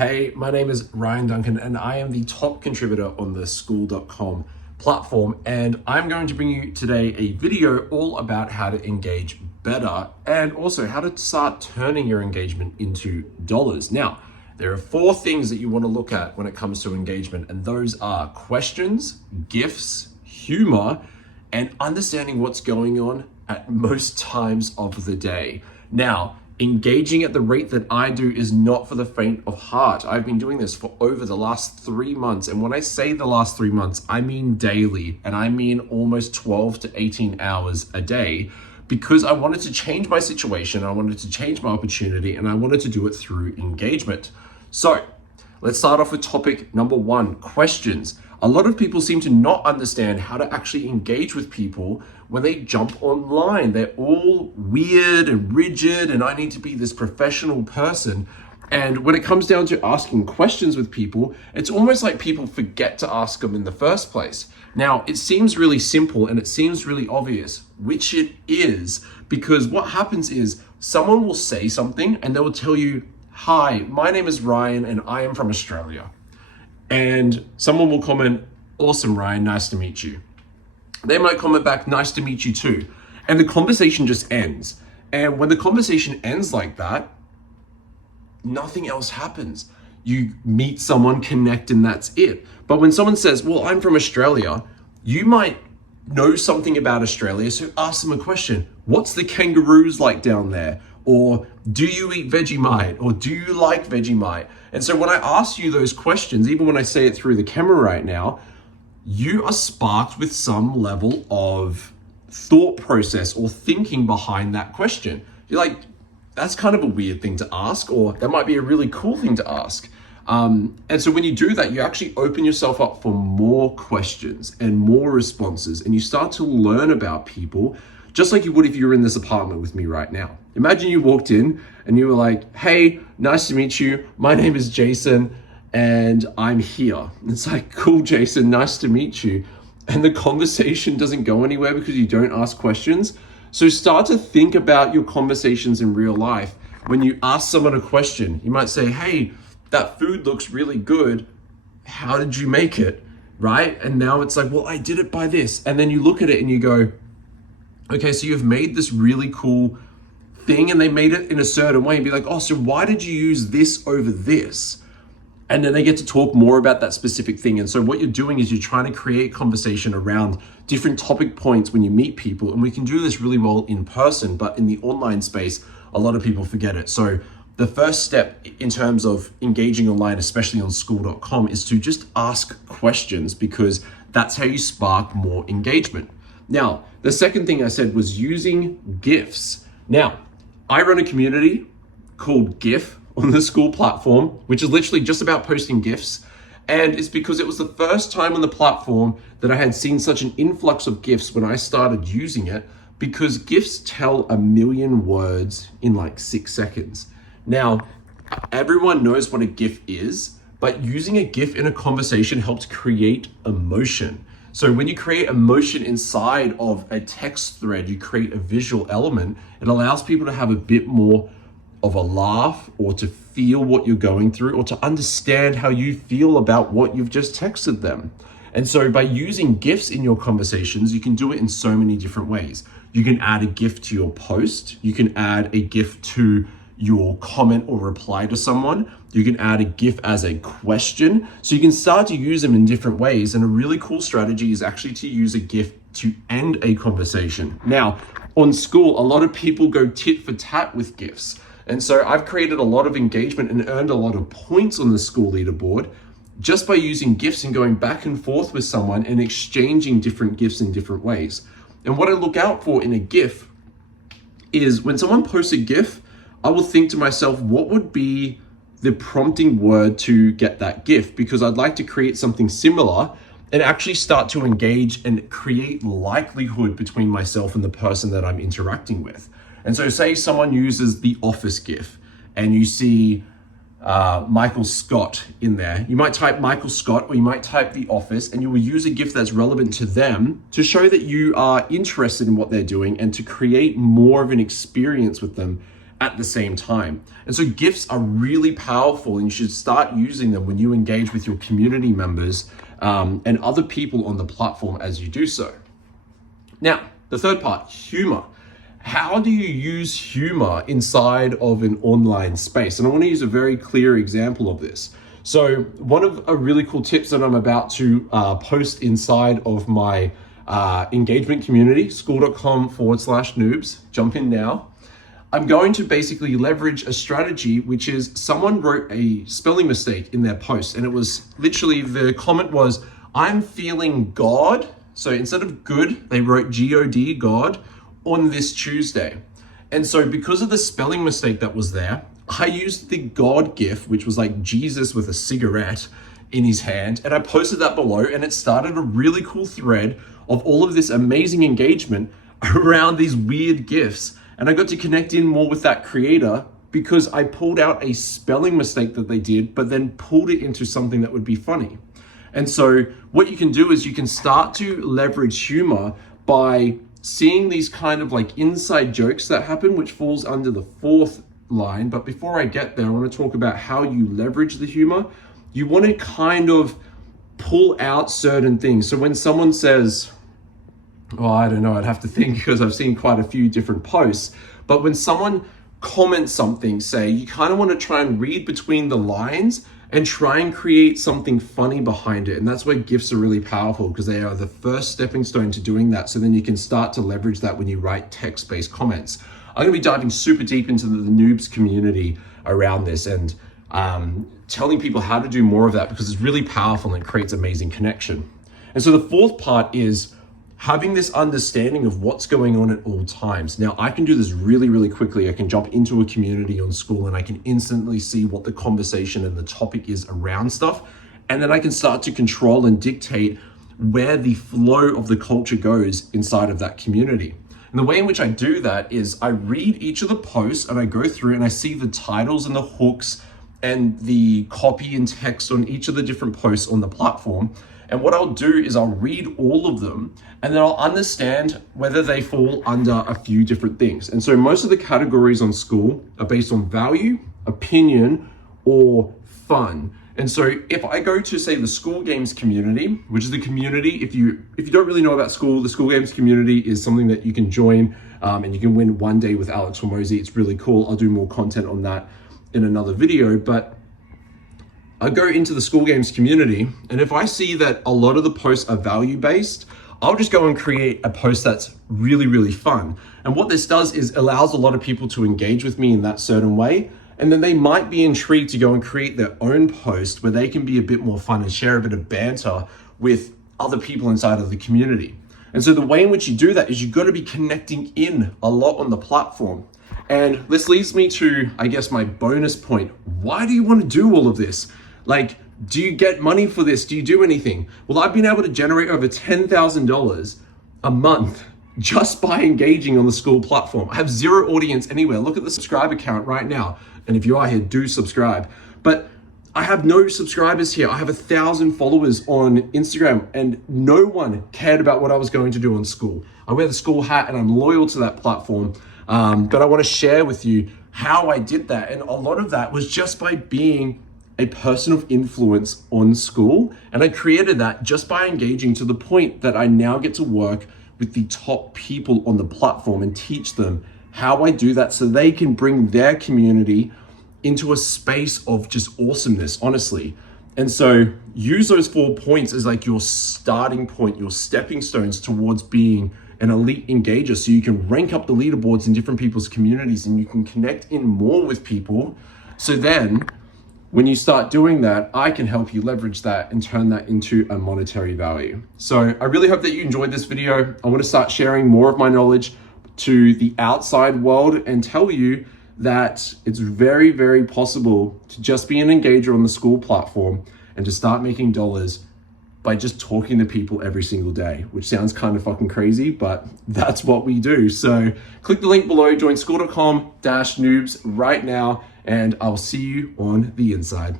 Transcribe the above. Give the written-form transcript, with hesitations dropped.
Hey, my name is Ryan Duncan and I am the top contributor on the Skool.com platform, and I'm going to bring you today a video all about how to engage better and also how to start turning your engagement into dollars. Now, there are 4 things that you want to look at when it comes to engagement, and those are questions, GIFs, humor, and understanding what's going on at most times of the day. Now, engaging at the rate that I do is not for the faint of heart. I've been doing this for over the last 3 months. And when I say the last 3 months, I mean daily, and I mean almost 12 to 18 hours a day, because I wanted to change my situation, I wanted to change my opportunity, and I wanted to do it through engagement. So let's start off with topic number 1, questions. A lot of people seem to not understand how to actually engage with people when they jump online. They're all weird and rigid, and I need to be this professional person. And when it comes down to asking questions with people, it's almost like people forget to ask them in the first place. Now, it seems really simple and it seems really obvious, which it is, because what happens is someone will say something and they will tell you, "Hi, my name is Ryan and I am from Australia." And someone will comment, "Awesome, Ryan, nice to meet you." They might comment back, "Nice to meet you too." And the conversation just ends. And when the conversation ends like that, nothing else happens. You meet someone, connect, and that's it. But when someone says, "Well, I'm from Australia," you might know something about Australia, so ask them a question. What's the kangaroos like down there? Or do you eat Vegemite? Or do you like Vegemite? And so when I ask you those questions, even when I say it through the camera right now, you are sparked with some level of thought process or thinking behind that question. You're like, that's kind of a weird thing to ask, or that might be a really cool thing to ask. And so when you do that, you actually open yourself up for more questions and more responses, and you start to learn about people just like you would if you were in this apartment with me right now. Imagine you walked in and you were like, "Hey, nice to meet you. My name is Jason and I'm here." And it's like, "Cool, Jason, nice to meet you." And the conversation doesn't go anywhere because you don't ask questions. So start to think about your conversations in real life. When you ask someone a question, you might say, "Hey, that food looks really good. How did you make it?" Right? And now it's like, "Well, I did it by this." And then you look at it and you go, "Okay, so you've made this really cool thing and they made it in a certain way," and be like, "Oh, so why did you use this over this?" And then they get to talk more about that specific thing. And so what you're doing is you're trying to create conversation around different topic points when you meet people. And we can do this really well in person, but in the online space, a lot of people forget it. So the first step in terms of engaging online, especially on Skool.com, is to just ask questions, because that's how you spark more engagement. Now, the second thing I said was using GIFs. Now, I run a community called GIF on the Skool platform, which is literally just about posting GIFs. And it's because it was the first time on the platform that I had seen such an influx of GIFs when I started using it, because GIFs tell 1,000,000 words in like 6 seconds. Now, everyone knows what a GIF is, but using a GIF in a conversation helps create emotion. So when you create emotion inside of a text thread, you create a visual element. It allows people to have a bit more of a laugh, or to feel what you're going through, or to understand how you feel about what you've just texted them. And so by using GIFs in your conversations, you can do it in so many different ways. You can add a GIF to your post. You can add a GIF to your comment or reply to someone. You can add a GIF as a question. So you can start to use them in different ways. And a really cool strategy is actually to use a GIF to end a conversation. Now, on Skool, a lot of people go tit for tat with GIFs. And so I've created a lot of engagement and earned a lot of points on the Skool Leaderboard just by using GIFs and going back and forth with someone and exchanging different GIFs in different ways. And what I look out for in a GIF is when someone posts a GIF, I will think to myself, what would be the prompting word to get that GIF? Because I'd like to create something similar and actually start to engage and create likelihood between myself and the person that I'm interacting with. And so say someone uses the Office GIF and you see Michael Scott in there. You might type Michael Scott, or you might type the Office, and you will use a GIF that's relevant to them to show that you are interested in what they're doing and to create more of an experience with them at the same time. And so GIFs are really powerful, and you should start using them when you engage with your community members and other people on the platform as you do so. Now, the third part, humor. How do you use humor inside of an online space? And I want to use a very clear example of this. So one of a really cool tips that I'm about to post inside of my engagement community, skool.com/noobs, jump in now. I'm going to basically leverage a strategy, which is someone wrote a spelling mistake in their post. And it was literally, the comment was, I'm feeling God. So instead of good, they wrote G-O-D, God, on this Tuesday. And so because of the spelling mistake that was there, I used the God GIF, which was like Jesus with a cigarette in his hand. And I posted that below, and it started a really cool thread of all of this amazing engagement around these weird GIFs. And I got to connect in more with that creator because I pulled out a spelling mistake that they did, but then pulled it into something that would be funny. And so what you can do is you can start to leverage humor by seeing these kind of like inside jokes that happen, which falls under the fourth line. But before I get there, I want to talk about how you leverage the humor. You want to kind of pull out certain things. So when someone says, oh, I don't know, I'd have to think because I've seen quite a few different posts. But when someone comments something, say, you kind of want to try and read between the lines and try and create something funny behind it. And that's where GIFs are really powerful, because they are the first stepping stone to doing that. So then you can start to leverage that when you write text-based comments. I'm going to be diving super deep into the Noobs community around this and telling people how to do more of that, because it's really powerful and it creates amazing connection. And so the fourth part is having this understanding of what's going on at all times. Now, I can do this really, really quickly. I can jump into a community on Skool and I can instantly see what the conversation and the topic is around stuff. And then I can start to control and dictate where the flow of the culture goes inside of that community. And the way in which I do that is I read each of the posts and I go through and I see the titles and the hooks and the copy and text on each of the different posts on the platform. And what I'll do is I'll read all of them and then I'll understand whether they fall under a few different things. And so most of the categories on Skool are based on value, opinion, or fun. And so if I go to, say, the Skool Games community, which is the community, if you don't really know about Skool, the Skool Games community is something that you can join and you can win one day with Alex Hormozi. It's really cool. I'll do more content on that in another video, but I go into the Skool Games community, and if I see that a lot of the posts are value-based, I'll just go and create a post that's really, really fun. And what this does is allows a lot of people to engage with me in that certain way, and then they might be intrigued to go and create their own post where they can be a bit more fun and share a bit of banter with other people inside of the community. And so the way in which you do that is you've got to be connecting in a lot on the platform. And this leads me to, I guess, my bonus point. Why do you want to do all of this? Like, do you get money for this? Do you do anything? Well, I've been able to generate over $10,000 a month just by engaging on the Skool platform. I have zero audience anywhere. Look at the subscriber count right now. And if you are here, do subscribe. But I have no subscribers here. I have 1,000 followers on Instagram, and no one cared about what I was going to do on Skool. I wear the Skool hat and I'm loyal to that platform. But I want to share with you how I did that. And a lot of that was just by being a person of influence on Skool. And I created that just by engaging, to the point that I now get to work with the top people on the platform and teach them how I do that so they can bring their community into a space of just awesomeness, honestly. And so use those 4 points as like your starting point, your stepping stones towards being an elite engager, so you can rank up the leaderboards in different people's communities and you can connect in more with people. So then when you start doing that, I can help you leverage that and turn that into a monetary value. So I really hope that you enjoyed this video. I want to start sharing more of my knowledge to the outside world and tell you that it's very, very possible to just be an engager on the Skool platform and to start making dollars by just talking to people every single day, which sounds kind of fucking crazy, but that's what we do. So click the link below, join skool.com/noobs right now, and I'll see you on the inside.